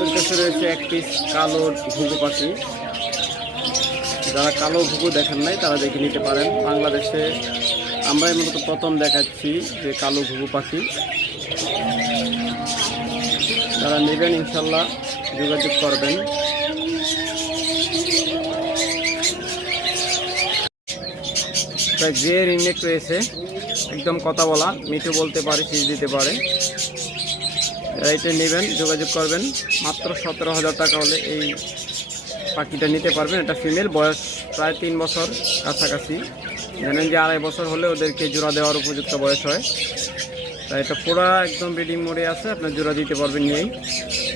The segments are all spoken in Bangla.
আমাদের কাছে রয়েছে এক পিস কালো ঘুঘু পাখি। যারা কালো ঘুঘু দেখেন নাই তারা দেখে নিতে পারেন। বাংলাদেশে আমরাই মূলত প্রথম দেখাচ্ছি যে কালো ঘুঘু পাখি। যারা নেবেন ইনশাল্লাহ যোগাযোগ করবেন। গ্রে রিংনেক রয়েছে, একদম কথা বলা, মিঠু বলতে পারে, সিজ দিতে পারে। যারা এটা নেবেন যোগাযোগ করবেন। মাত্র 17,000 টাকা হলে এই পাখিটা নিতে পারবেন। এটা ফিমেল, বয়স প্রায় 3 বছর কাছাকাছি। জানেন যে 2.5 বছর হলে ওদেরকে জোড়া দেওয়ার উপযুক্ত বয়স হয়। তাই এটা পুরো একদম ব্রিডিং মোডে আছে, আপনার জোড়া দিতে পারবেন, নিয়েই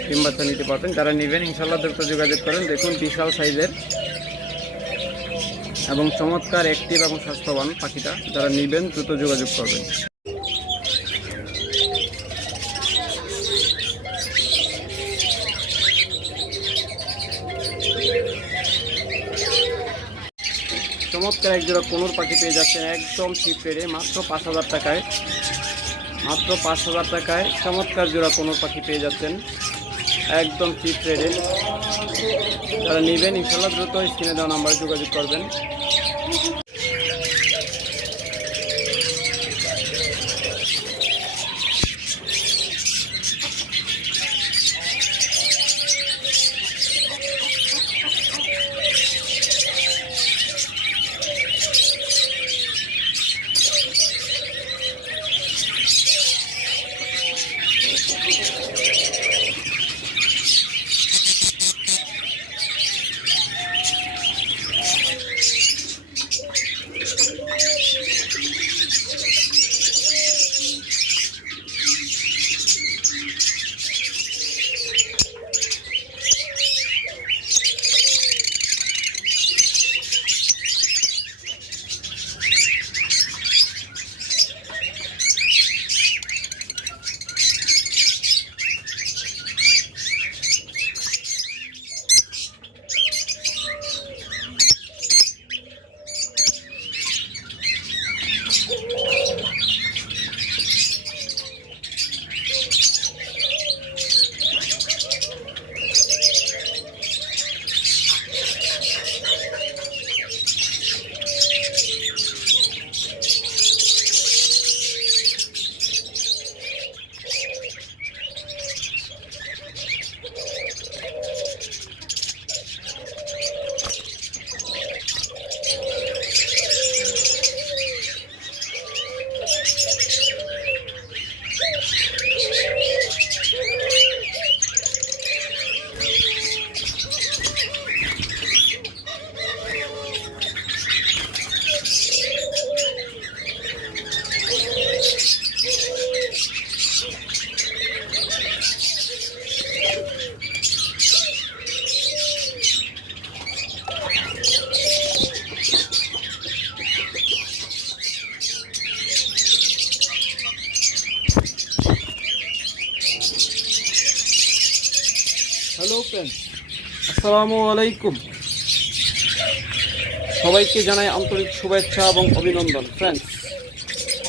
ডিম বাচ্চা নিতে পারবেন। যারা নেবেন ইনশাল্লাহ দ্রুত যোগাযোগ করেন। দেখুন বিশাল সাইজের এবং চমৎকার অ্যাক্টিভ এবং স্বাস্থ্যবান পাখিটা। যারা নেবেন দ্রুত যোগাযোগ করবেন। চমৎকার এক জোড়া কোনোর পাখি পেয়ে যাচ্ছেন একদম চিপ রেটে, মাত্র 5,000 টাকায়। মাত্র 5,000 টাকায় চমৎকার জোড়া কোনোর পাখি পেয়ে যাচ্ছেন একদম চিপ রেটে। যারা নেবেন ইনশাল্লাহ দ্রুত স্ক্রিনে দেওয়া নাম্বারে যোগাযোগ করবেন। হ্যালো ফ্রেন্ডস, আসসালামু আলাইকুম। সবাইকে জানাই আন্তরিক শুভেচ্ছা এবং অভিনন্দন। ফ্রেন্ডস,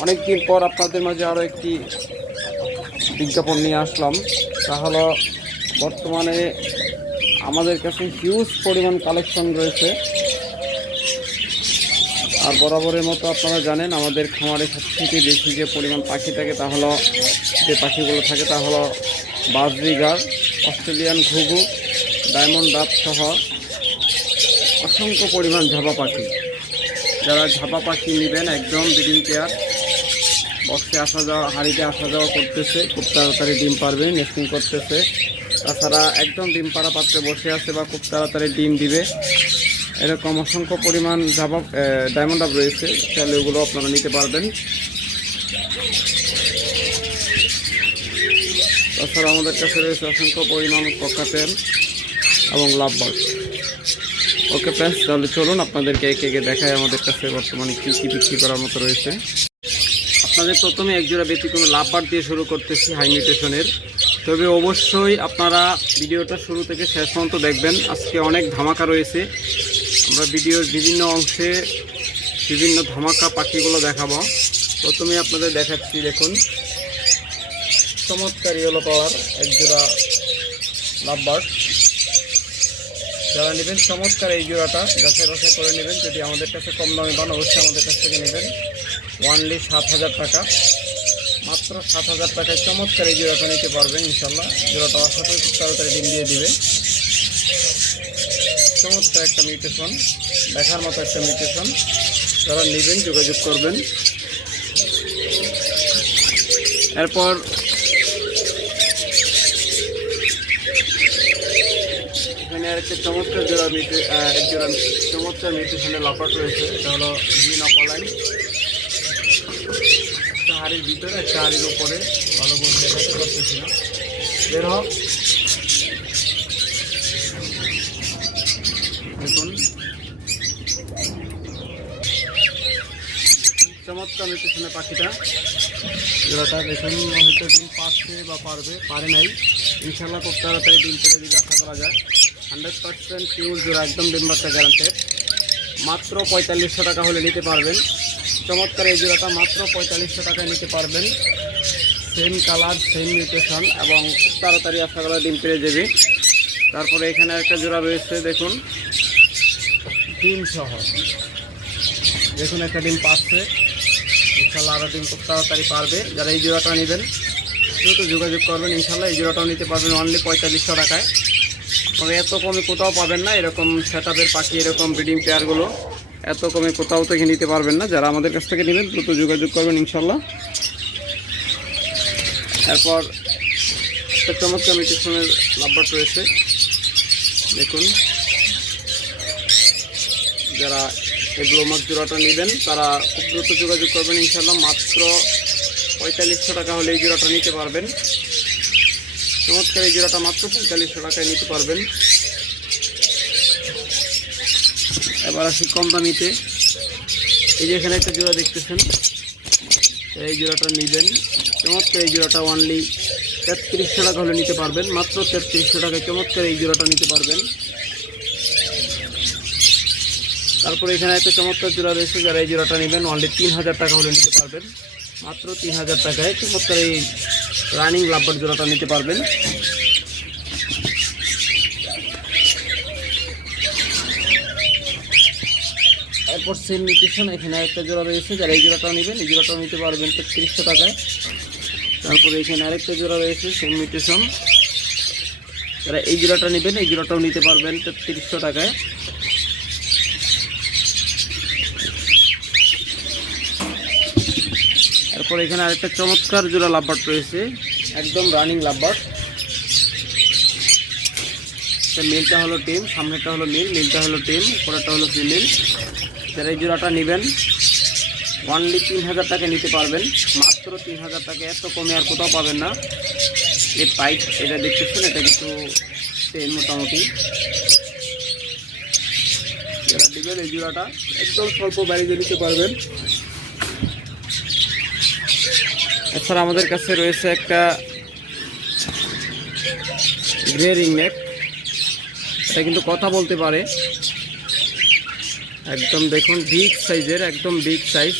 অনেকদিন পর আপনাদের মাঝে আরও একটি বিজ্ঞাপন নিয়ে আসলাম। তা হলো বর্তমানে আমাদের কাছে হিউজ পরিমাণ কালেকশন রয়েছে। আর বরাবরের মতো আপনারা জানেন আমাদের খামারে সবথেকে বেশি যে পরিমাণ পাখি থাকে তা হলো, যে পাখিগুলো থাকে তা হলো বাজরিগার, অস্ট্রেলিয়ান ঘুঘু, ডায়মন্ড ডাব সহ অসংখ্য পরিমাণ ঝাপা পাখি। যারা ঝাপা পাখি নেবেন একদম ব্রিডিং পেয়ার, বক্সে আসা যাওয়া, হাঁড়িতে আসা যাওয়া করতেছে, খুব তাড়াতাড়ি ডিম পারবে, নেস্টিং করতেছে। তাছাড়া একদম ডিম পাড়া পাত্রে বসে আছে বা খুব তাড়াতাড়ি ডিম দিবে, এরকম অসংখ্য পরিমাণ ঝাপা ডায়মন্ড ডাব রয়েছে। তাহলে ওগুলো আপনারা নিতে পারবেন। তাছাড়া আমাদের কাছে রয়েছে অসংখ্য পরিমাণ ককাটেল এবং লাভবার্ড। ওকে ফ্রেন্ডস, তাহলে চলুন আপনাদেরকে একে একে দেখায় আমাদের কাছে বর্তমানে কী কী বিক্রি করার মতো রয়েছে। আপনাদের প্রথমে একজোড়া ব্যতিক্রমে লাভবার্ড দিয়ে শুরু করতেছি, হাই মিউটেশনের। তবে অবশ্যই আপনারা ভিডিওটা শুরু থেকে শেষ পর্যন্ত দেখবেন। আজকে অনেক ধামাকা রয়েছে। আমরা ভিডিওর বিভিন্ন অংশে বিভিন্ন ধামাকা পাখিগুলো দেখাবো। প্রথমে আপনাদের দেখাচ্ছি, দেখুন চমৎকার ইয়েলো পাওয়ার একজোড়া লাভবার্ড। যারা নেবেন চমৎকার এই জোড়াটা যাচাই বাছাই করে নেবেন। যদি আমাদের কাছে কম দামে পান অবশ্যই আমাদের কাছ থেকে নেবেন। ওয়ানলি 7,000 টাকা, মাত্র 7,000 টাকায় চমৎকার এই জোড়াটা নিতে পারবেন ইনশাল্লাহ। জোড়াটা আশা করি খুব তাড়াতাড়ি ডিম দিয়ে দিবে। চমৎকার একটা মিউটেশন, দেখার মতো একটা মিউটেশন। যারা নেবেন যোগাযোগ করবেন। এরপর এখানে আরেকটা চমৎকার জোড়া চমৎকার মিউটেশনের লাপাট রয়েছে। এটা হলো গ্রিন অপালাইন। একটা হাড়ির ভিতরে একটা হাড়ির উপরে, ভালো করে দেখাতে পারতেছি না, বের হোক। দেখুন চমৎকার মিউটেশনের পাখিটা। জোড়াটা দেখুন হয়তো ডিম পাচ্ছে বা পারে নাই, ইনশাল্লাহ খুব তাড়াতাড়ি ডিম পেড়ে দিতে আশা করা যায়। 100% পিওর জোড়া, একদম ডিম বাচ্চা গ্যারান্টেড। মাত্র 4500 টাকা হলে নিতে পারবেন। চমৎকার এই জোড়াটা মাত্র 4500 টাকায় নিতে পারবেন। সেম কালার, সেম মিউটেশন এবং খুব তাড়াতাড়ি আশা করা ডিম পেড়ে যাবে। তারপরে এখানে একটা জোড়া রয়েছে দেখুন ডিম সহ, দেখুন একটা ডিম পাচ্ছে, ইনশাল্লাহ আরও ডিম খুব তাড়াতাড়ি পারবে। যারা এই জোড়াটা নেবেন দ্রুত যোগাযোগ করবেন, ইনশাল্লাহ এই জোড়াটাও নিতে পারবেন অনলি 4500 টাকায়। তবে এত কমে কোথাও পাবেন না, এরকম সেটআপের পাখি, এরকম ব্রিডিং পেয়ারগুলো এত কমে কোথাও থেকে নিতে পারবেন না। যারা আমাদের কাছ থেকে নেবেন দ্রুত যোগাযোগ করবেন ইনশাল্লাহ। এরপর একটা চমৎকার মিউটেশনের লাভবার্ড রয়েছে দেখুন। যারা এই ব্লুমার্ক জোড়াটা নেবেন তারা খুব দ্রুত যোগাযোগ করবেন ইনশাল্লাহ। মাত্র 4500 টাকা হলে এই জোড়াটা নিতে পারবেন। চমৎকার এই জোড়াটা মাত্র 4500 টাকায় নিতে পারবেন। এবার আসি কম দামিতে। এই যে এখানে একটা জোড়া দেখতেছেন, এই জোড়াটা নেবেন। চমৎকার এই জোড়াটা অনলি 3300 টাকা হলে নিতে পারবেন। মাত্র 3300 টাকায় চমৎকার এই জোড়াটা নিতে পারবেন। তারপরে এখানে একটা চমৎকার জোড়া রয়েছে, যারা এই জোড়াটা নেবেন অনলি 3000 টাকা হলে নিতে পারবেন। মাত্র 3000 টাকায় চমৎকার এই রানিং লাভবার্ড জোড়াটা নিতে পারবেন। এরপর সেম মিউটেশন এখানে একটা জোড়া রয়েছে, যারা এই জোড়াটাও নেবেন এই জোড়াটাও নিতে পারবেন 3300 টাকায়। তারপরে এখানে আরেকটা জোড়া রয়েছে সেম মিউটেশন, যারা এই জোড়াটা নেবেন এই জোড়াটাও নিতে পারবেন 3300 টাকায়। এরপর এখানে আরেকটা চমৎকার জোড়া লাভবার্ড রয়েছে, একদম রানিং লাভবার্ড। মেলটা হলো টিম, সামনেটা হলো মিল, মিলটা হলো টিম, পরেরটা হলো ফিমেল। যারা এই জোড়াটা নেবেন অনলি 3000 টাকা নিতে পারবেন। মাত্র 3000 টাকা, এত কমে আর কোথাও পাবেন না। এই পাইপ এটা দেখতেছেন, এটা কিন্তু সেম মোটামুটি। যারা নেবেন এই জোড়াটা একদম স্বল্প ব্যারিজে নিতে পারবেন। এছাড়া আমাদের কাছে রয়েছে একটা গ্রে রিংনেক, এটা কিন্তু কথা বলতে পারে। একদম দেখুন বিগ সাইজের, একদম বিগ সাইজ।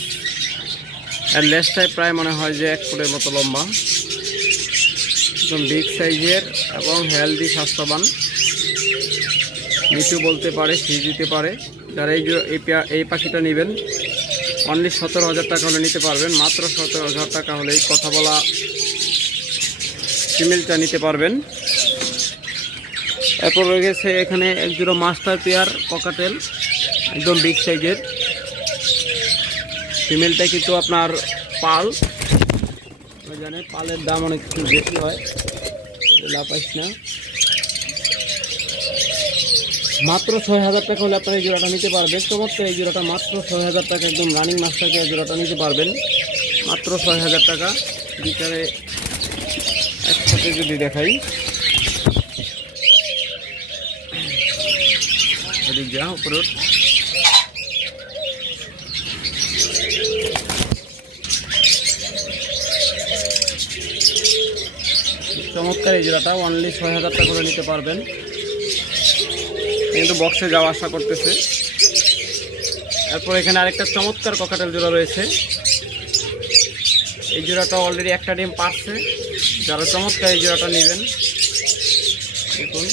আর লেজটায় প্রায় মনে হয় যে 1 ফুটের মতো লম্বা, একদম বিগ সাইজের এবং হেলদি, স্বাস্থ্যবান। মিঠু বলতে পারে, শিশ দিতে পারে। যারা এই পাখিটা নেবেন অনলি 17,000 টাকা হলে নিতে পারবেন। মাত্র 17,000 টাকা হলেই কথা বলা ফিমেলটা নিতে পারবেন। এরপর রয়ে গেছে এখানে এক জোড়া মাস্টার পেয়ার ককাটেল, একদম বিগ সাইজের। ফিমেলটা কিন্তু আপনার পাল, জানে পালের দাম অনেক একটু বেশি হয়, লাপাইস না। মাত্র 6000 টাকা হলে আপনার এই জোড়াটা নিতে পারবেন। চমৎকার এই জোড়াটা মাত্র 6000 টাকা, একদম রানিং মাস্টার পেয়ার জোড়াটা নিতে পারবেন মাত্র 6000 টাকা। ভিতরে একসাথে যদি দেখাই, যা উপরে চমৎকার এই জোড়াটা অনলি 6000 টাকা করে নিতে পারবেন। কিন্তু বক্সে যাওয়া আশা করতেছে। এরপর এখানে আরেকটা চমৎকার ককাটেল জোড়া রয়েছে, এই জোড়াটা অলরেডি একটা ডিম পারছে। যারা চমৎকার এই জোড়াটা নেবেন দেখুন,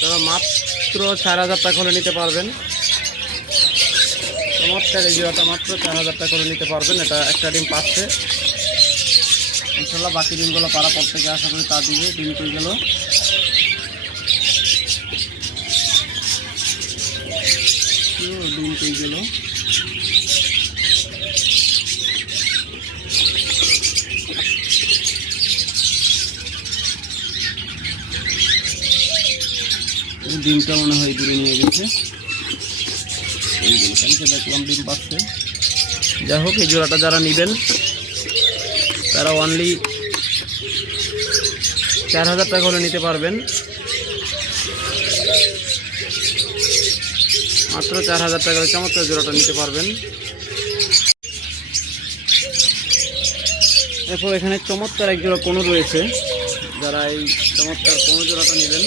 তারা মাত্র 4000 টাকা হলে নিতে পারবেন। চমৎকার এই জোড়াটা মাত্র 4000 টাকা করে নিতে পারবেন। এটা একটা ডিম পাচ্ছে ইনশাল্লাহ। বাকি ডিমগুলো পাড়া পর থেকে আশা করি তা দিবে। ডিম পেয়ে গেল, ডিম পেয়ে গেল। ডিমটা মনে হয় দূরে নিয়ে গেছে, দেখলাম ডিম পাচ্ছে। যাই হোক, এই জোড়াটা যারা নেবেন তারা অনলি 4000 টাকা হলে নিতে পারবেন। মাত্র 4000 টাকা চমৎকার জোড়াটা নিতে পারবেন। এরপর এখানে চমৎকার এক জোড়া কোনো রয়েছে, যারা এই চমৎকার কোনো জোড়াটা নেবেন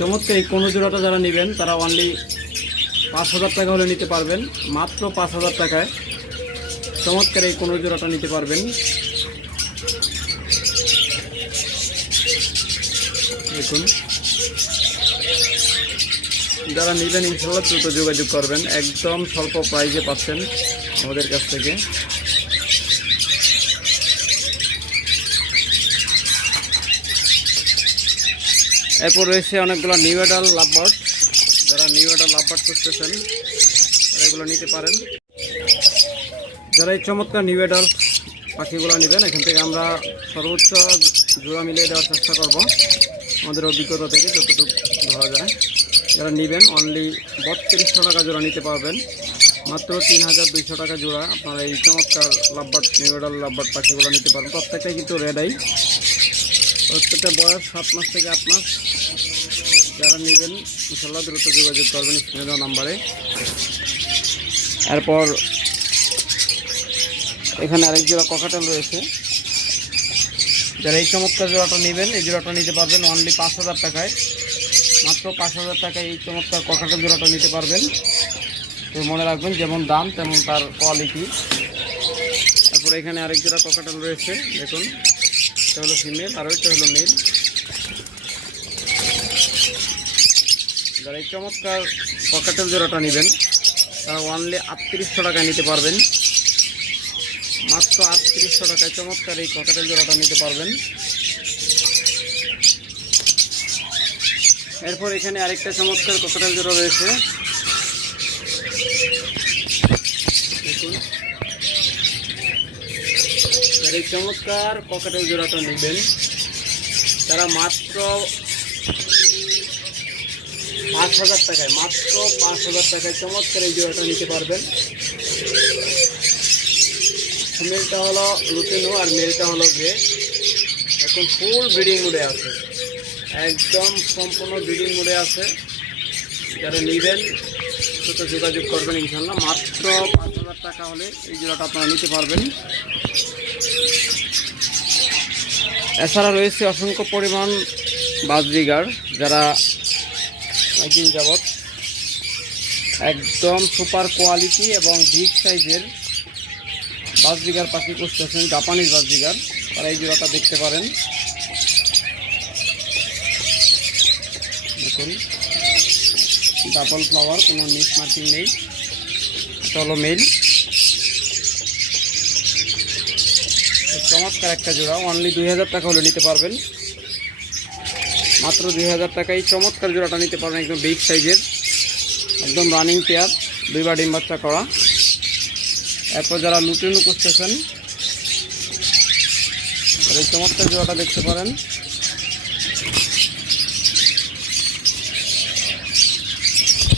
চমৎকার এই কোনো জোড়াটা যারা নেবেন তারা অনলি 5000 টাকা হলে নিতে পারবেন। মাত্র 5000 টাকায় চমৎকার এই কোনো জোড়াটা নিতে পারবেন। দেখুন, যারা নেবেন ইনশাল্লাহ দ্রুত যোগাযোগ করবেন। একদম স্বল্প প্রাইজে পাচ্ছেন আমাদের কাছ থেকে। এরপর রয়েছে অনেকগুলো নিউ অ্যাডাল লাভবার্ড। যারা নিউ অ্যাডাল লাভবার্ড খুঁজতেছেন তারা এগুলো নিতে পারেন। যারা এই চমৎকার নিউ অ্যাডাল পাখিগুলো নেবেন, এখান থেকে আমরা সর্বোচ্চ জোড়া মিলিয়ে দেওয়ার চেষ্টা করব আমাদের অভিজ্ঞতা থেকে যতটুকু ধরা যায়। যারা নেবেন অনলি 3200 টাকা জোড়া নিতে পারবেন। মাত্র 3200 টাকা জোড়া আপনারা এই চমৎকার লাভবার্ড নিউ অ্যাডাল লাভবার্ড পাখিগুলো নিতে পারবেন। প্রত্যেকটাই কিন্তু রেড আই, প্রত্যেকটা বয়স 7 মাস থেকে 8 মাস। যারা নেবেন ইনশাল্লাহ দ্রুত যোগাযোগ করবেন স্ক্রিনে দেওয়া নাম্বারে। এরপর এখানে আরেক জোড়া ককাটেল রয়েছে। যারা এই চমৎকার জোড়াটা নেবেন এই জোড়াটা নিতে পারবেন অনলি 5000 টাকায়। মাত্র 5000 টাকায় এই চমৎকার ককাটেল জোড়াটা নিতে পারবেন। তো মনে রাখবেন, যেমন দাম তেমন তার কোয়ালিটি। তারপরে এখানে আরেক জোড়া ককাটেল রয়েছে। দেখুন, এটা হলো ফিমেল আর ওইটা হলো মেল। যারা এই চমৎকার ককাটেল জোড়াটা নেবেন তারা অনলি 3800 টাকায় নিতে পারবেন। মাত্র 3800 টাকায় চমৎকার এই ককাটেল জোড়াটা নিতে পারবেন। এরপর এখানে আরেকটা চমৎকার ককাটেল জোড়া রয়েছে। দেখুন, এই চমৎকার ককাটেল জোড়াটা নেবেন তারা মাত্র 5000 টাকায়, মাত্র 5000 টাকায় চমৎকার এই জোড়াটা নিতে পারবেন। ফিমেলটা হলো লুটিনো আর মেলটা হলো গ্রে। এখন ফুল ব্রিডিং মোডে আছে, একদম সম্পূর্ণ ব্রিডিং মোডে আছে। যারা নেবেন সেটা যোগাযোগ করবেন ইনশাল্লাহ। মাত্র 5000 টাকা হলে এই জোড়াটা আপনারা নিতে পারবেন। এছাড়া রয়েছে অসংখ্য পরিমাণ বাজরিগার, যারা অনেকদিন যাবৎ একদম সুপার কোয়ালিটি এবং বিগ সাইজের বাজরিগার পাখি খুঁজতেছেন, জাপানিজ বাজরিগার, তারা এই জোড়াটা দেখতে পারেন। দেখুন, ডাবল ফ্লাওয়ার, কোনো মিস মার্কিং নেই। এটা হলো মেল। চমৎকার একটা জোড়া, অনলি 2000 টাকা হলে নিতে পারবেন। মাত্র 2000 টাকায় চমৎকার জোড়াটা নিতে পারবেন। একদম বিগ সাইজের, একদম রানিং পেয়ার, দুইবার ডিম বাচ্চা করা। এরপর যারা লুটিনো খুঁজতেছেন এই চমৎকার জোড়াটা দেখতে পারেন।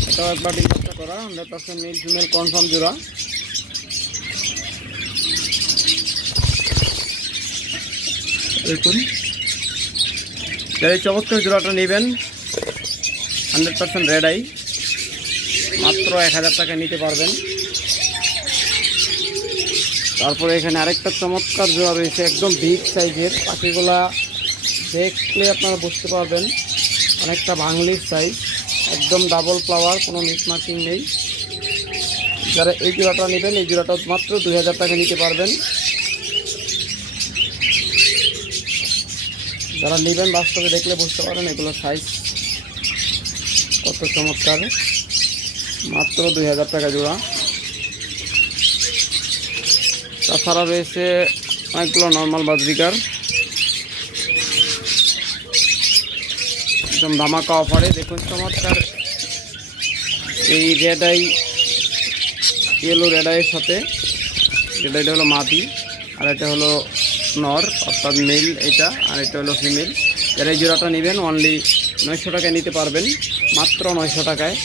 এটাও একবার ডিম বাচ্চা করা, 100% মেল ফিমেল কনফার্ম জোড়া। দেখুন, যারা এই চমৎকার জোড়াটা নেবেন 100% রেড আই, মাত্র 1000 টাকা নিতে পারবেন। তারপরে এখানে আরেকটা চমৎকার জোড়া রয়েছে, একদম বিগ সাইজের। পাখিগুলা দেখলে আপনারা বুঝতে পারবেন অনেকটা ভাঙলির সাইজ, একদম ডাবল ফ্লাওয়ার, কোনো মিসমার্কিং নেই। যারা এই জোড়াটা নেবেন এই জোড়াটা মাত্র 2000 টাকা নিতে পারবেন। যারা নেবেন বাস্তবে দেখলে বুঝতে পারেন এগুলো সাইজ কত চমৎকার, মাত্র 2000 টাকা জোড়া। তাছাড়া রয়েছে অনেকগুলো নর্মাল বাজরিকার, একদম ধামাকা অফারে। দেখুন চমৎকার এই রেড আই, ইয়েলো রেড আইয়ের সাথে, রেড আইটা হলো মাদি আর এটা হলো নর অর্থাৎ মেল এটা, আর এটা হলো ফিমেল। যারা এই জোড়াটা নেবেন অনলি 900 টাকায় নিতে পারবেন, মাত্র 900 টাকায়,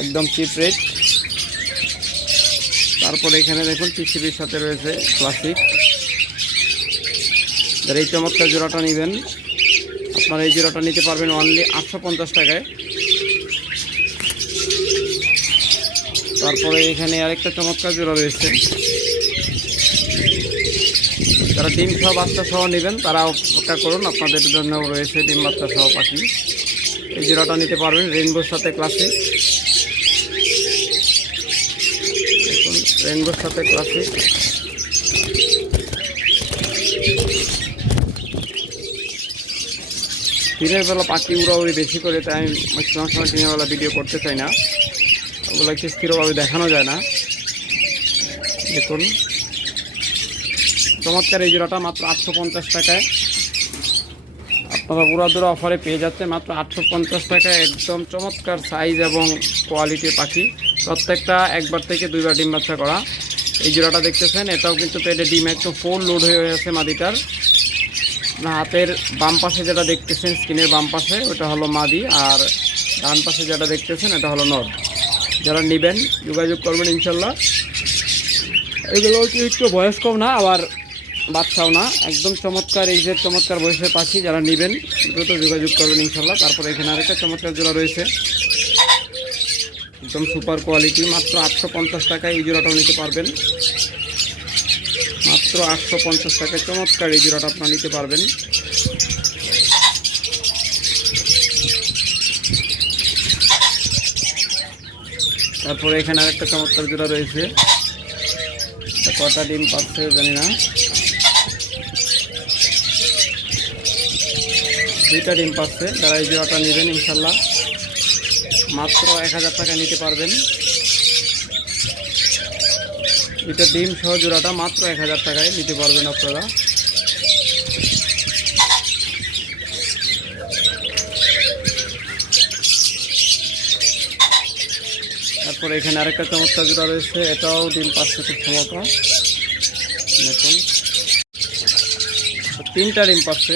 একদম চিপ রেট। তারপরে এখানে দেখুন পিসিবির সাথে রয়েছে ক্লাসিক। যারা এই চমৎকার জোড়াটা নেবেন আপনারা এই জোড়াটা নিতে পারবেন অনলি 850 টাকায়। তারপরে এখানে আরেকটা চমৎকার জোড়া রয়েছে। যারা ডিম সহ বাচ্চা সহ নেবেন তারা অপেক্ষা করুন, আপনাদের জন্য রয়েছে ডিম বাচ্চা সহ পাখি। এই জোড়াটা নিতে পারবেন রেইনবোর সাথে ক্লাসিক। দেখুন রেইনবোর সাথে ক্লাসিক। দিনের বেলা পাখি উড়াউড়ি বেশি করে, তাই আমি ম্যাক্সিমাম সময় দিনের বেলা ভিডিও করতে চাই না, ওগুলো একটু স্থিরভাবে দেখানো যায় না। দেখুন চমৎকার এই জোড়াটা মাত্র 850 টাকায় আপনারা উড়াদুরা অফারে পেয়ে যাচ্ছে, মাত্র 850 টাকায়। একদম চমৎকার সাইজ এবং কোয়ালিটির পাখি, প্রত্যেকটা একবার থেকে 2বার ডিম বাচ্চা করা। এই জোড়াটা দেখতেছেন এটাও কিন্তু পেটে ডিম একদম ফুল লোড হয়ে আছে মাদিটার। হাতের বাম পাশে যেটা দেখতেছেন স্ক্রিনের বাম পাশে ওটা হলো মাদি, আর ডান পাশে যেটা দেখতেছেন এটা হলো নর। যারা নেবেন যোগাযোগ করবেন ইনশাল্লাহ। এগুলো একটু বয়স কম না আবার বাচ্চাও না, একদম চমৎকার এই যে চমৎকার বয়সের পাখি। যারা নেবেন দ্রুত যোগাযোগ করবেন ইনশাল্লাহ। তারপরে এখানে আরেকটা চমৎকার জোড়া রয়েছে, একদম সুপার কোয়ালিটি, মাত্র 850 টাকায় এই জোড়াটাও নিতে পারবেন, মাত্র 850 টাকায় চমৎকার এই জোড়াটা আপনারা নিতে পারবেন। তারপরে এখানে আরেকটা চমৎকার জোড়া রয়েছে, কটা ডিম পাচ্ছে জানি না, 2টা ডিম পাচ্ছে। যারা এই জোড়াটা নেবেন ইনশাল্লাহ মাত্র 1000 টাকা নিতে পারবেন। 2টা ডিম সহ জোড়াটা মাত্র 1000 টাকায় নিতে পারবেন আপনারা। তারপরে এখানে আরেকটা চমৎকার জোড়া রয়েছে, এটাও ডিম পাচ্ছে খুব সম্ভবত। দেখুন 3টা ডিম পাচ্ছে।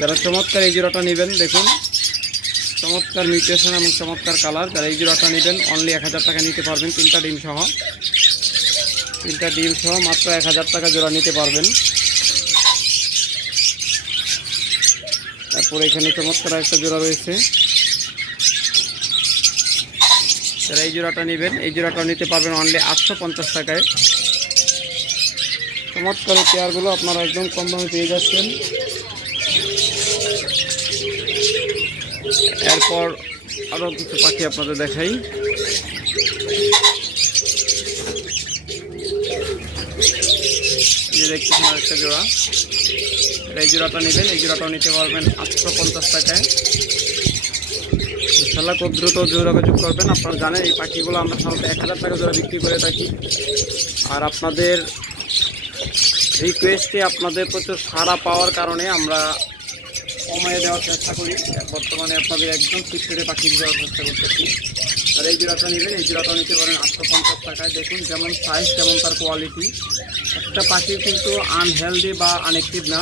যারা চমৎকার এই জোড়াটা নেবেন দেখুন চমৎকার মিউটেশন এবং চমৎকার কালার। যারা এই জোড়াটা নেবেন অনলি 1000 টাকা নিতে পারবেন, 3টা ডিম সহ, 3টা ডিম সহ মাত্র 1000 টাকা জোড়া নিতে পারবেন। তারপরে এখানে চমৎকার একটা জোড়া রয়েছে। যারা এই জোড়াটা নেবেন এই জোড়াটা নিতে পারবেন অনলি 850 টাকায়। চমৎকার পেয়ারগুলো আপনারা একদম কম দামে পেয়ে যাচ্ছেন। এরপর আরও কিছু পাখি আপনাদের দেখাই। এই যে দেখতেছেন আরেকটা জোড়া, এই জোড়াটা নেবেন এই জোড়াটাও নিতে পারবেন 850 টাকায় ইনশাল্লাহ। খুব দ্রুত যোগাযোগ করবেন। আপনারা জানেন এই পাখিগুলো আমরা সাধারণত 1000 টাকা জোড়া বিক্রি করে থাকি, আর আপনাদের রিকোয়েস্টে আপনাদের প্রচুর সাড়া পাওয়ার কারণে আমরা কমিয়ে দেওয়ার চেষ্টা করি। বর্তমানে আপনাদের একদম ফিক্সড পাখি দেওয়ার চেষ্টা করতেছি। আর এই জোড়াটা নেবেন এই জোড়াটা নিতে পারেন 850 টাকায়। দেখুন যেমন সাইজ তেমন তার কোয়ালিটি। একটা পাখি কিন্তু আনহেলদি বা আনএক্টিভ না,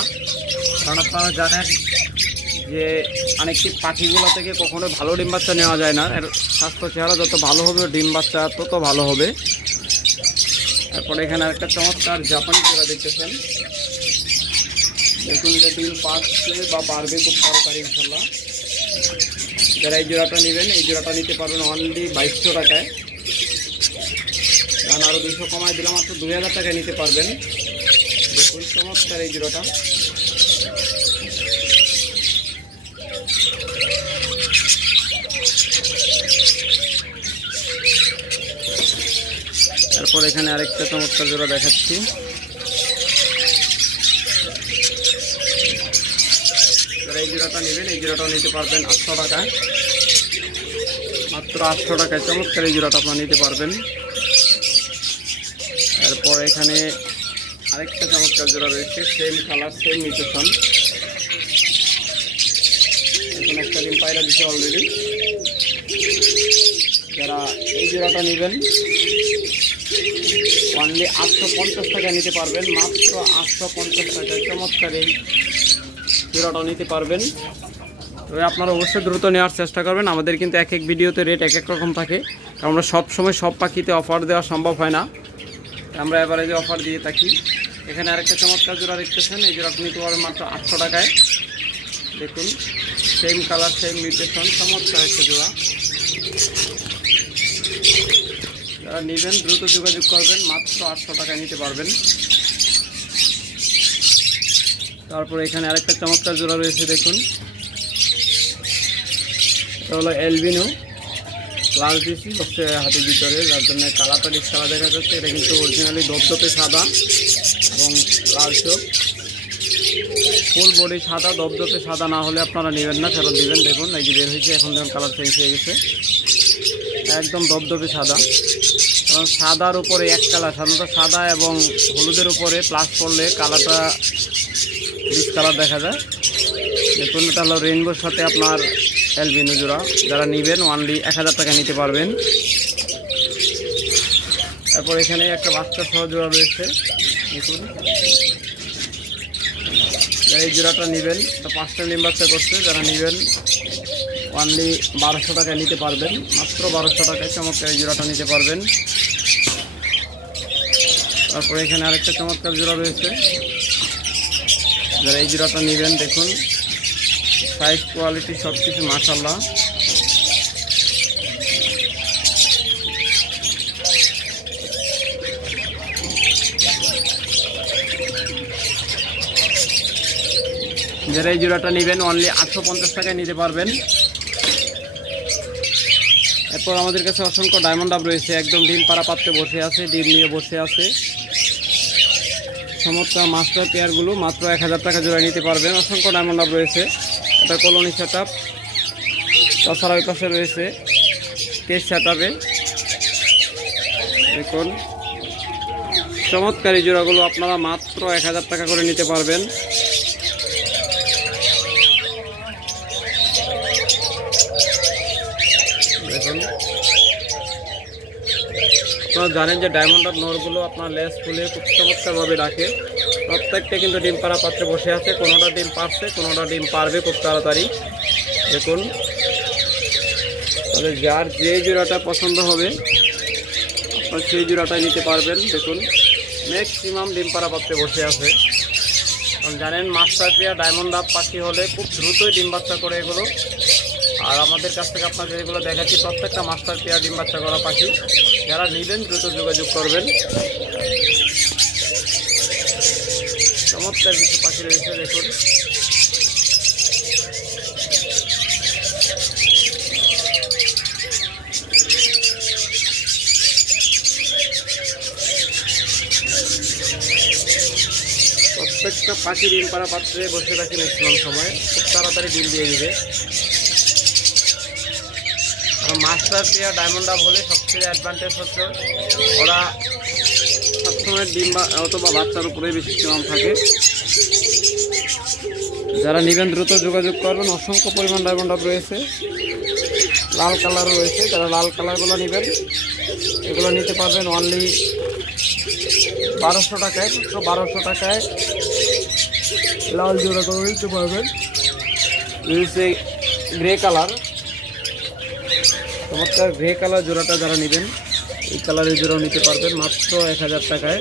কারণ আপনারা জানেন যে আনএক্টিভ পাখিগুলো থেকে কখনো ভালো ডিম বাচ্চা নেওয়া যায় না। এর স্বাস্থ্য চেহারা যত ভালো হবে ডিম বাচ্চা তত ভালো হবে। তারপরে এখানে একটা চমৎকার জাপানি জোড়া দেখতেছেন, দেখুন এটা ডিম পাচ্ছে বা পারবে খুব তাড়াতাড়ি ইনশাল্লাহ। যারা এই জোড়াটা নেবেন এই জোড়াটা নিতে পারবেন অনলি 2200 টাকায়। কারণ আরও 200 কমাই দিলাম, মাত্র 2000 টাকায় নিতে পারবেন। দেখুন চমৎকার এই জোড়াটা। তারপর এখানে আরেকটা চমৎকার জোড়া দেখাচ্ছি। যারা এই জোড়াটা নেবেন এই জোড়াটাও নিতে পারবেন 800 টাকায়, মাত্র 800 টাকায় চমৎকার এই জোড়াটা আপনারা নিতে পারবেন। এরপর এখানে আরেকটা চমৎকার জোড়া রয়েছে, সেম কালার সেম মিউটেশন। এখন একটা ডিম পায়রা দিচ্ছে অলরেডি। যারা এই জোড়াটা নেবেন অনলি 850 টাকা নিতে পারবেন, মাত্র 850 টাকায় চমৎকার এই জোড়াটাও নিতে পারবেন। তবে আপনারা অবশ্যই দ্রুত নেওয়ার চেষ্টা করবেন। আমাদের কিন্তু এক এক ভিডিওতে রেট এক এক রকম থাকে, কারণ আমরা সব সময় সব পাখিতে অফার দেওয়া সম্ভব হয় না, আমরা এভারেজে অফার দিয়ে থাকি। এখানে আরেকটা চমৎকার জোড়া দেখতেছেন, এই জোড়াটা নিতে পারবেন মাত্র 800 টাকায়। দেখুন সেম কালার সেম মিউটেশন, চমৎকার একটা জোড়া। যারা নেবেন দ্রুত যোগাযোগ করবেন, মাত্র 800 টাকায় নিতে পারবেন। তারপরে এখানে আরেকটা চমৎকার জোড়া রয়েছে, দেখুন এটা হলো এলবিনো লাল পিসি হচ্ছে হাতের ভিতরে, যার জন্য কালারটা ডিসকালার দেখা যাচ্ছে। এটা কিন্তু অরিজিনালি দপদপে সাদা এবং লাল চোখ, ফুল বডি সাদা। দপদপে সাদা না হলে আপনারা নেবেন না, ফেরত দিবেন। দেখুন এই যে বের হয়েছে, এখন দেখুন কালার চেঞ্জ হয়ে গেছে, একদম দপদপে সাদা। কারণ সাদার উপরে এক কালার, সাধারণত সাদা এবং হলুদের উপরে প্লাস করলে কালারটা ডিসকালার দেখা যায়। দেখুন এটা হলো রেইনবোর সাথে আপনার এলবিনো জোড়া। যারা নেবেন অনলি 1000 টাকা নিতে পারবেন। তারপর এখানে একটা বাচ্চা সহ জোড়া রয়েছে, দেখুন যারা এই জোড়াটা নেবেন, 5টা ডিম বাচ্চা করছে। যারা নেবেন অনলি 1200 টাকায় নিতে পারবেন, মাত্র 1200 টাকায় চমৎকার এই জোড়াটা নিতে পারবেন। তারপরে এখানে আরেকটা চমৎকার জোড়া রয়েছে, যারা এই জোড়াটা নেবেন দেখুন সাইজ কোয়ালিটি সব কিছু মাশাআল্লাহ। যারা এই জোড়াটা নেবেন অনলি 850 টাকায় নিতে পারবেন। এরপর আমাদের কাছে অসংখ্য ডায়মন্ড ডাব রয়েছে, একদম ডিম পাড়া পাত্রে বসে আছে, ডিম নিয়ে বসে আছে। চমৎকার মাস্টার পেয়ারগুলো মাত্র 1000 টাকা জোড়া নিতে পারবেন। অসংখ্য ডায়মন্ড ডাব রয়েছে, এটা কলোনি সেট আপ। তাছাড়া ওই পাশে রয়েছে কেস সেট আপে। দেখুন চমৎকার এই জোড়াগুলো আপনারা মাত্র 1000 টাকা করে নিতে পারবেন। দেখুন আপনারা জানেন যে ডায়মন্ড ডাব নরগুলো আপনার লেস ফুলে খুব চমৎকারভাবে রাখে। প্রত্যেকটা কিন্তু ডিম পাড়া পাত্রে বসে আছে, কোনোটা ডিম পারছে, কোনোটা ডিম পারবে খুব তাড়াতাড়ি। দেখুন তাহলে যার যে জোড়াটা পছন্দ হবে আপনার সেই জোড়াটাই নিতে পারবেন। দেখুন ম্যাক্সিমাম ডিম পাড়া পাত্রে বসে আছে, কারণ জানেন মাস্টার পেয়ার ডায়মন্ড ডাব পাখি হলে খুব দ্রুতই ডিম বাচ্চা করে এগুলো। আর আমাদের কাছ থেকে আপনার যেগুলো দেখাচ্ছি প্রত্যেকটা মাস্টার পেয়ার ডিম বাচ্চা করা পাখি। যারা নেবেন দ্রুত যোগাযোগ করবেন। চমৎকার কিছু পাখি রয়েছে, দেখুন প্রত্যেকটা পাখি ডিম পাড়া পাত্রে বসে রাখি ম্যাক্সিমাম সময়, খুব তাড়াতাড়ি ডিম দিয়ে দেবে। আর মাস্টার পেয়ার ডায়মন্ড ডাব হলে সবচেয়ে অ্যাডভান্টেজ হচ্ছে ওরা সবসময় ডিম অথবা বাচ্চার উপরে বেশি কম থাকে। যারা নেবেন দ্রুত যোগাযোগ করবেন। অসংখ্য পরিমাণ ডায়মন্ড ডাব রয়েছে, লাল কালারও রয়েছে। যারা লাল কালারগুলো নেবেন এগুলো নিতে পারবেন অনলি 1200 টাকায়। 1200 টাকায় লাল জোড়াগুলো নিতে পারবেন। রয়েছে গ্রে কালার, চমৎকার গ্রে কালার জোড়াটা যারা নেবেন এই কালারের জোড়াও নিতে পারবেন মাত্র 1000 টাকায়।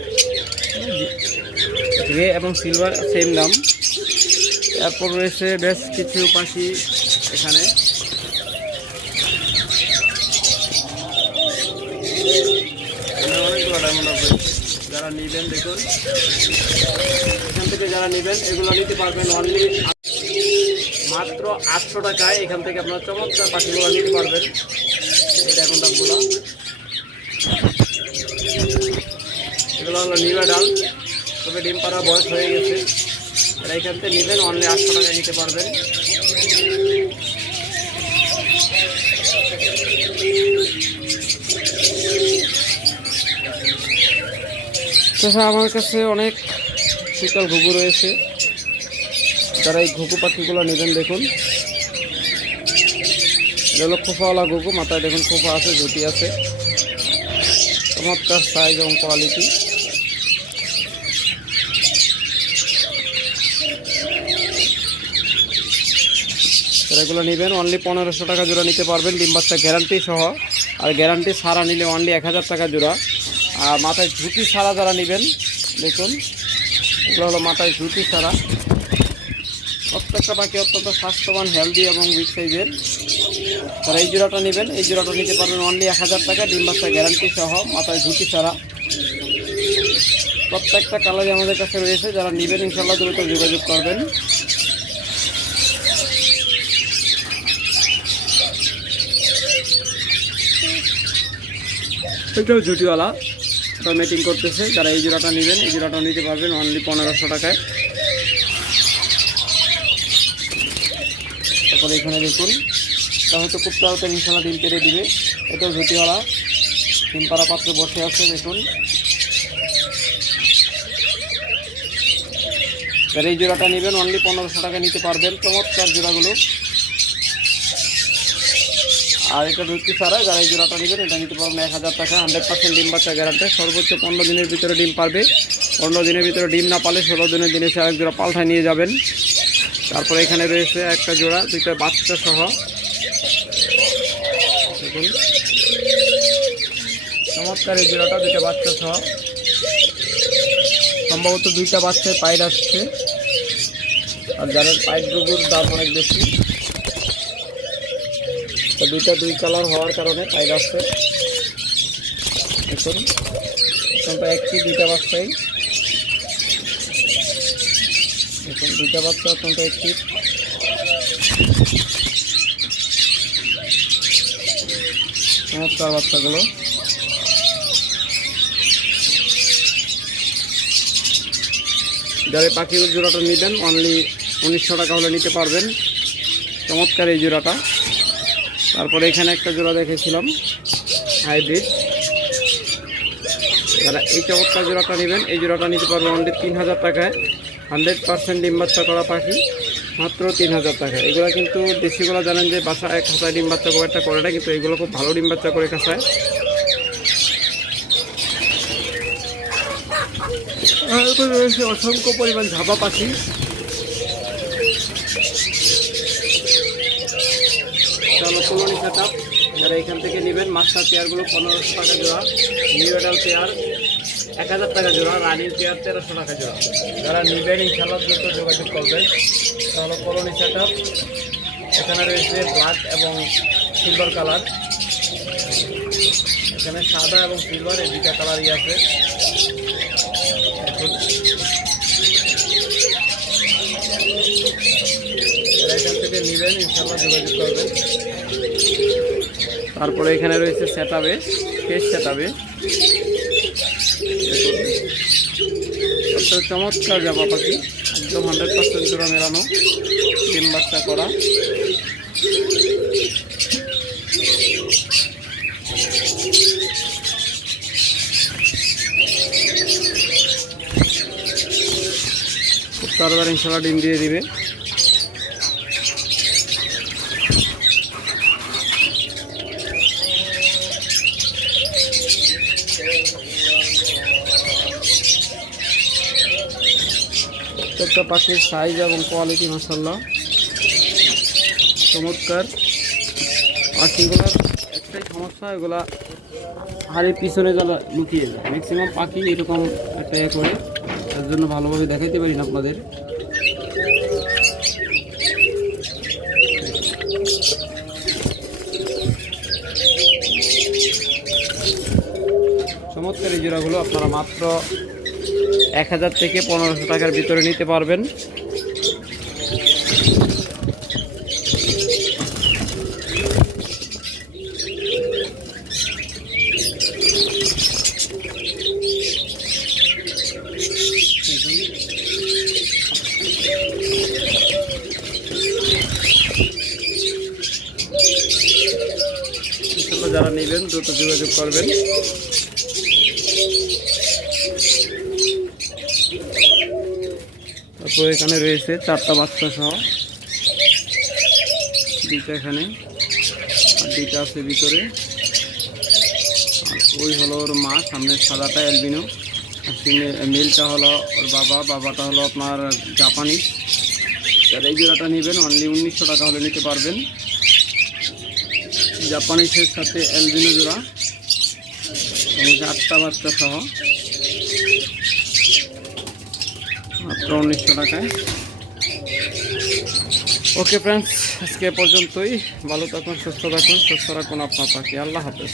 গ্রে এবং সিলভার সেম দাম। এরপর রয়েছে বেশ কিছু পাখি এখানে, ডায়মন্ড রয়েছে। যারা নেবেন দেখুন, এখান থেকে যারা নেবেন এগুলো নিতে পারবেন অনলি মাত্র 800 টাকায়। এখান থেকে আপনার চমৎকার পাখিগুলো নিতে পারবেন। এই ডায়মন্ড ডাকগুলো, এগুলো হলো নিউ অ্যাডাল্ট, তবে ডিম পাড়া বয়স হয়ে গেছে। যারা এখান থেকে নেবেন অনলি 800 টাকায় নিতে পারবেন। তাছাড়া আমার কাছে অনেক শীতল ঘুঘু রয়েছে। যারা এই ঘুঘু পাখিগুলো নেবেন দেখুন, এগুলো খোফাওয়ালা ঘুঘু, মাথায় দেখুন খোফা আছে, ঝুটি আছে, চমৎকার সাইজ এবং কোয়ালিটি। যারা এগুলো নেবেন অনলি 1500 টাকা জোড়া নিতে পারবেন, ডিম বাচ্চা গ্যারান্টি সহ। আর গ্যারান্টি ছাড়া নিলে অনলি 1000 টাকা জোড়া। আর মাথায় ঝুঁটি ছাড়া যারা নেবেন দেখুন, এগুলো হলো মাথায় ঝুঁটি ছাড়া। প্রত্যেকটা পাখি অত্যন্ত স্বাস্থ্যবান, হেলদি এবং বিগ সাইজের। যারা এই জোড়াটা নেবেন এই জোড়াটা নিতে পারবেন অনলি 1000 টাকা, ডিম বাচ্চা গ্যারান্টি সহ, মাথায় ঝুঁটি ছাড়া। প্রত্যেকটা কালারই আমাদের কাছে রয়েছে। যারা নেবেন ইনশাল্লাহ দ্রুত যোগাযোগ করবেন। এটাও ঝুটিওয়ালা, তো মিটিং করতেছে। যারা এই জোড়াটা নেবেন এই জোড়াটা নিতে পারবেন অনলি 1500 টাকায়। তারপরে এখানে দেখুন, এটা হয়তো খুব তাড়াতাড়ি ইনশাল্লাহ ডিম পেড়ে দিবে। এটাও ঝুটিওয়ালা, ডিম পাড়া পাত্রে বসে আছে দেখুন। যারা এই জোড়াটা নেবেন অনলি 1500 টাকা নিতে পারবেন, চমৎকার জোড়াগুলো। আর এটা ঢুকতে ছাড়া যারা এই জোড়াটা নেবেন এটা নিতে পারবেন 1000 টাকা, 100% ডিম বাচ্চা গ্যারান্টি। সর্বোচ্চ 15 দিনের ভিতরে ডিম পারবে। 15 দিনের ভিতরে ডিম না পালে 16 দিনের দিনে সে আরেক জোড়া পাল্টায় নিয়ে যাবেন। তারপরে এখানে রয়েছে একটা জোড়া, দুইটা বাচ্চা সহ দেখুন, চমৎকার এই জোড়াটা, দুইটা বাচ্চা সহ। সম্ভবত দুইটা বাচ্চায় পাইড আসছে। আর যারা পাইড গুগুর দাম অনেক বেশি, তো দুই কালার হওয়ার কারণে পাইড আসছে দেখুন। অত্যন্ত একটি দুইটা বাচ্চাই দেখুন, দুইটা বাচ্চা অত্যন্ত একটি। চমৎকার বাচ্চাগুলো। যারা পাখির জোড়াটা নেবেন অনলি 1900 টাকা হলে নিতে পারবেন, চমৎকার এই জোড়াটা। তারপরে এখানে একটা জোড়া দেখেছিলাম হাইব্রিড। যারা এই চমৎকার জোড়াটা নেবেন এই জোড়াটা নিতে পারবেন অনলি 3000 টাকায়। 100% ডিম বাচ্চা করা পাখি, মাত্র 3000 টাকা। এগুলো কিন্তু দেশিগুলো জানেন যে বাসায় খাঁচায় ডিম বাচ্চা খুব একটা করে না, কিন্তু এগুলো খুব ভালো ডিম বাচ্চা করে খাঁচায়। রয়েছে অসংখ্য পরিমাণ ঝাপা পাখি। চলো কলোনি সেট আপ। যারা এখান থেকে নেবেন মাস্টার পেয়ারগুলো 1500 টাকা জোড়া, নিউ অ্যাডাল্ট পেয়ার 1000 টাকা জোড়া, রানিং পেয়ার 1300 টাকা জোড়া। যারা নেবেন ইনশাআল্লাহ দ্রুত যোগাযোগ করবেন। তাহলে কলোনি সেট আপ। এখানে রয়েছে ব্ল্যাক এবং সিলভার কালার, এখানে সাদা এবং সিলভার এই দুইটা কালারই আছে। এখান থেকে নেবেন ইনশাআল্লাহ যোগাযোগ করবেন। তারপরে এখানে রয়েছে সেটআপে, ফেস সেটআপে চমৎকার জামা পাখি, একদম 100% জোড়া মেলানো, ডিম বাচ্চা করা। খুব তাড়াতাড়ি ইনশাআল্লাহ ডিম দিয়ে দিবে। প্রত্যেকটা পাখির সাইজ এবং কোয়ালিটি মাশাআল্লাহ চমৎকার। পাখিগুলোর একটাই সমস্যা, এগুলা হাড়ির পিছনে যারা লুকিয়ে যায়। ম্যাক্সিমাম পাখি এরকম একটা করে, তার জন্য ভালোভাবে দেখাইতে পারি না আপনাদের। চমৎকার এই জোড়াগুলো আপনারা মাত্র 1000 থেকে 1500 টাকার ভিতরে নিতে পারবেন। যারা নেবেন দ্রুত যোগাযোগ করবেন। তারপর এখানে রয়েছে 4টা বাচ্চা সহ, 2টা এখানে আর 2টা আছে ভিতরে। আর ওই হলো ওর মা, সামনে সাদাটা অ্যালবিনো, আর মেলটা হলো ওর বাবাটা হলো আপনার জাপানি। যারা এই জোড়াটা নেবেন অনলি 1900 টাকা হলে নিতে পারবেন। জাপানিসের সাথে অ্যালবিনো জোড়া এবং 8টা বাচ্চা সহ মাত্র 1900 টাকায়। ওকে ফ্রেন্ডস, আজকে পর্যন্তই। ভালো থাকুন, সুস্থ থাকুন, সুস্থ রাখুন আপনার পাখি। আল্লাহ হাফেজ।